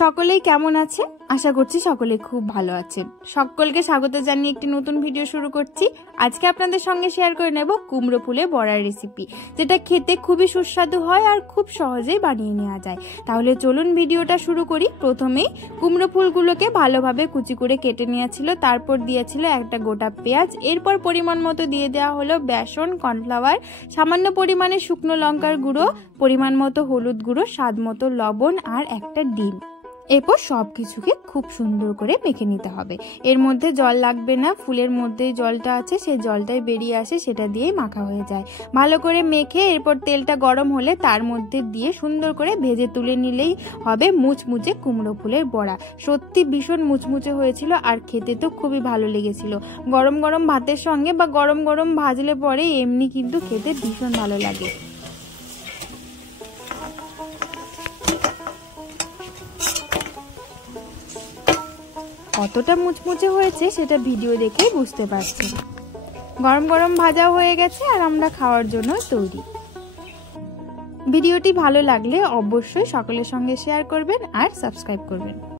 সকলেই কেমন আছে? আশা করছি সকলে খুব ভালো আছেন। সকলকে স্বাগত জানিয়ে একটি নতুন ভিডিও শুরু করছি। আজকে আপনাদের সঙ্গে শেয়ার করে নেব কুমড়ো ফুলের বড়ার রেসিপি, যেটা খেতে খুবই সুস্বাদু হয় আর খুব সহজেই বানিয়ে নেওয়া যায়। তাহলে চলুন ভিডিওটা শুরু করি। প্রথমেই কুমড়ো ফুলগুলোকে ভালোভাবে কুচি করে কেটে নিয়েছিল, তারপর দিয়েছিল একটা গোটা পেঁয়াজ, এরপর পরিমাণ মতো দিয়ে দেওয়া হলো বেসন, কর্নফ্লাওয়ার, সামান্য পরিমাণে শুকনো লঙ্কার গুঁড়ো, পরিমাণ মতো হলুদ গুঁড়ো, স্বাদ মতো লবণ আর একটা ডিম। এরপর সবকিছুকে খুব সুন্দর করে মেখে নিতে হবে। এর মধ্যে জল লাগবে না, ফুলের মধ্যেই জলটা আছে, সেই জলটাই বেরিয়ে আসে, সেটা দিয়েই মাখা হয়ে যায়। ভালো করে মেখে এরপর তেলটা গরম হলে তার মধ্যে দিয়ে সুন্দর করে ভেজে তুলে নিলেই হবে মুচমুচে কুমড়ো ফুলের বড়া। সত্যি ভীষণ মুচমুচে হয়েছিল আর খেতে তো খুবই ভালো লেগেছিল। গরম গরম ভাতের সঙ্গে বা গরম গরম ভাজলে পরে এমনি কিন্তু খেতে ভীষণ ভালো লাগে। কতটা মুচমুচে হয়েছে সেটা ভিডিও দেখেই বুঝতে পারছেন। গরম গরম ভাজাও হয়ে গেছে আর আমরা খাওয়ার জন্য তৈরি। ভিডিওটি ভালো লাগলে অবশ্যই সকলের সঙ্গে শেয়ার করবেন আর সাবস্ক্রাইব করবেন।